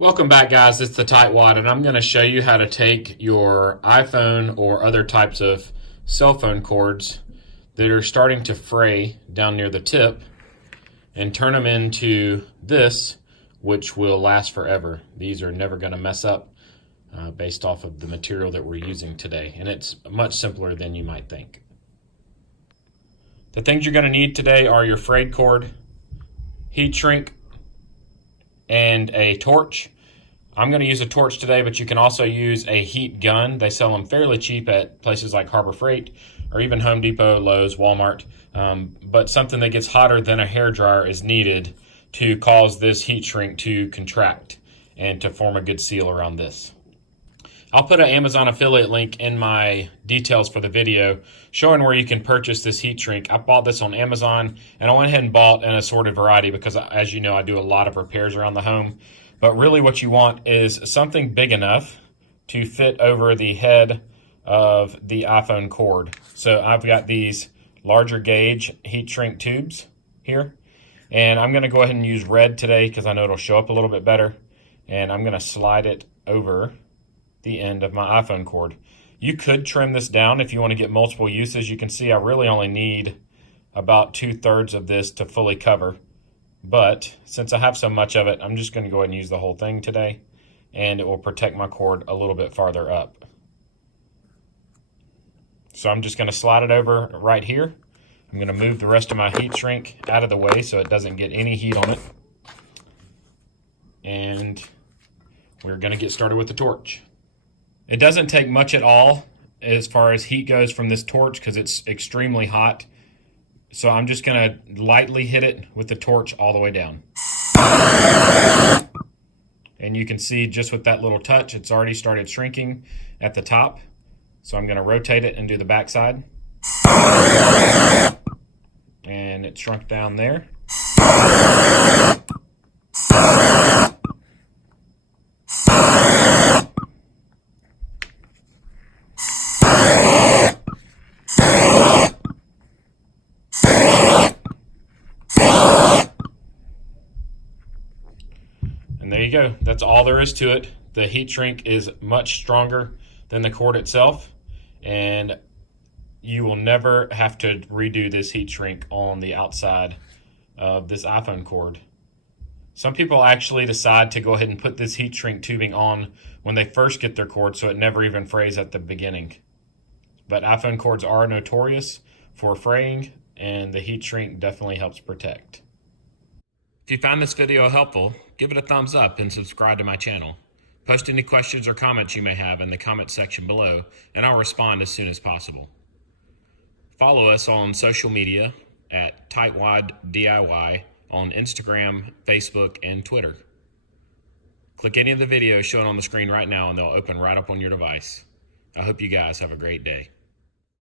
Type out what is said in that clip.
Welcome back, guys. It's the Tightwad, and I'm going to show you how to take your iPhone or other types of cell phone cords that are starting to fray down near the tip and turn them into this, which will last forever. These are never going to mess up based off of the material that we're using today, and it's much simpler than you might think. The things you're going to need today are your frayed cord, heat shrink, and a torch. I'm going to use a torch today, but you can also use a heat gun. They sell them fairly cheap at places like Harbor Freight or even Home Depot, Lowe's, Walmart. But something that gets hotter than a hairdryer is needed to cause this heat shrink to contract and to form a good seal around this. I'll put an Amazon affiliate link in my details for the video showing where you can purchase this heat shrink. I bought this on Amazon, and I went ahead and bought an assorted variety because, as you know, I do a lot of repairs around the home. But really what you want is something big enough to fit over the head of the iPhone cord. So I've got these larger gauge heat shrink tubes here, and I'm going to go ahead and use red today because I know it'll show up a little bit better. And I'm going to slide it over the end of my iPhone cord. You could trim this down if you want to get multiple uses. You can see I really only need about 2/3 of this to fully cover. But since I have so much of it, I'm just going to go ahead and use the whole thing today, and it will protect my cord a little bit farther up. So I'm just going to slide it over right here. I'm going to move the rest of my heat shrink out of the way so it doesn't get any heat on it. And we're going to get started with the torch. It doesn't take much at all as far as heat goes from this torch because it's extremely hot. So I'm just going to lightly hit it with the torch all the way down. And you can see just with that little touch, it's already started shrinking at the top. So I'm going to rotate it and do the back side. And it shrunk down there. And there you go. That's all there is to it. The heat shrink is much stronger than the cord itself, and you will never have to redo this heat shrink on the outside of this iPhone cord. Some people actually decide to go ahead and put this heat shrink tubing on when they first get their cord so it never even frays at the beginning. But iPhone cords are notorious for fraying, and the heat shrink definitely helps protect. If you found this video helpful, give it a thumbs up and subscribe to my channel. Post any questions or comments you may have in the comment section below, and I'll respond as soon as possible. Follow us on social media at Tightwad DIY on Instagram, Facebook, and Twitter. Click any of the videos shown on the screen right now and they'll open right up on your device. I hope you guys have a great day.